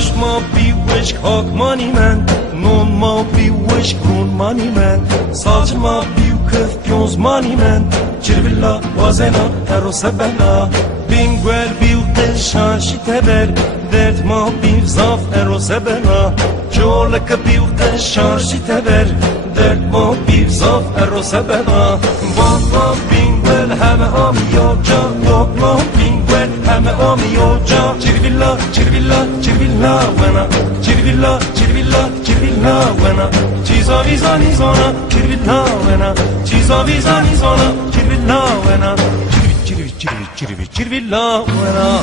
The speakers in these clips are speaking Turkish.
Ash ma bir wish hawk money man Non ma bir wish grown money man Salcı ma bir kıf piyons money man Cirvilla vazena ero sebela Bingwel bir kışan şiteber Dert ma bir zaf ero sebela Çolaka bir kışan şiteber Dert ma bir zaf ero sebela Valla bingwel heme amiyoca Valla bingwel heme amiyoca Cirvilla, cirvilla, cirvilla vena Cirvilla, cirvilla, cirvilla vena Ciza viza nizona Cirvilla vena Ciza viza nizona Cirvilla vena Cirvi, cirvi, cirvi, cirvilla vena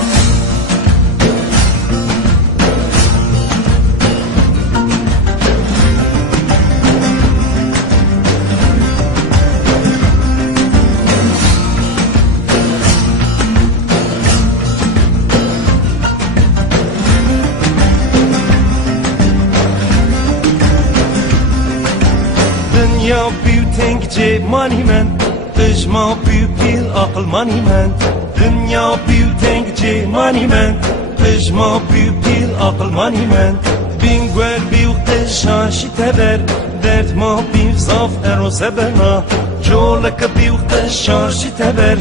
Dünya büyük tenkçe money man Dışma büyük bil akıl money man Dünya büyük tenkçe money man Dışma büyük bil akıl money man Bingwel büyük dışan şiteber Dert ma bir zaf ero sebena Çolaka büyük dışan şiteber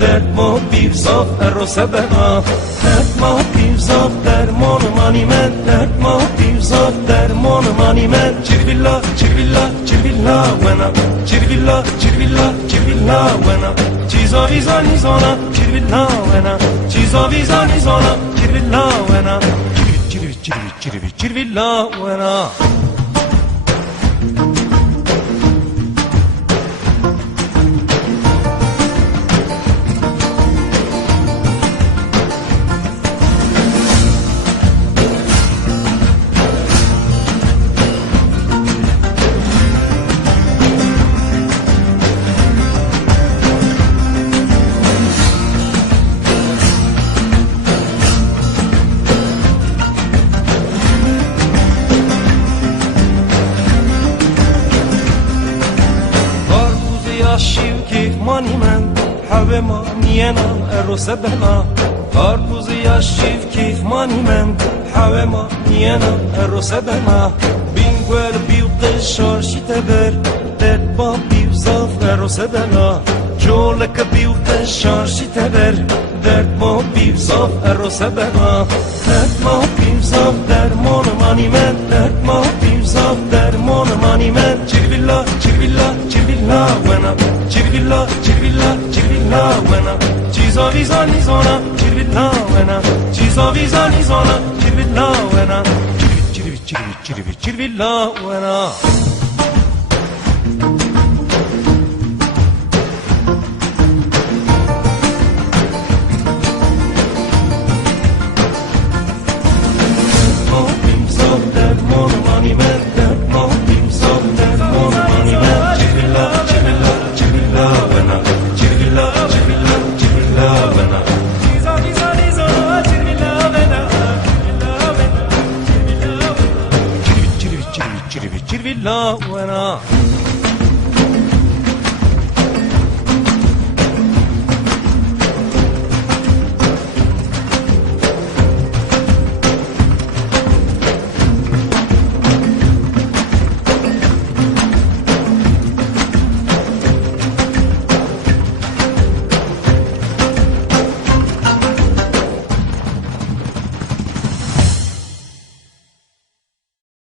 Dert ma bir zaf ero sebena Dert ma bir zaf derman money man Dert ma bir zaf derman money man Cirvilla, cirvilla, cirvilla vena Cirvilla, cirvilla, cirvilla vena Ciza viza nizona Cirvilla vena Ciza viza nizona Cirvilla vena Cirvi, cirvi, cirvi, cirvi, cirvilla vena Şiv kif money man Have ma niyena ero sebena Karpuzu ya şiv kif money man Have ma niyena ero sebena Bingwel bir dışar şiteber Dert ba bir zaf ero sebena Çolaka bir dışar şiteber Dert ma bir zaf ero sebena Dert ma bir zaf derman money man Dert ma bir zaf derman money man Cirvilla, cirvilla, cirvilla vena Cirvilla, cirvilla, cirvilla vena Ciza viza nizona Cirvilla vena Ciza viza nizona Cirvilla vena Cirvi, cirvi, cirvi, cirvilla vena Cirvilla vena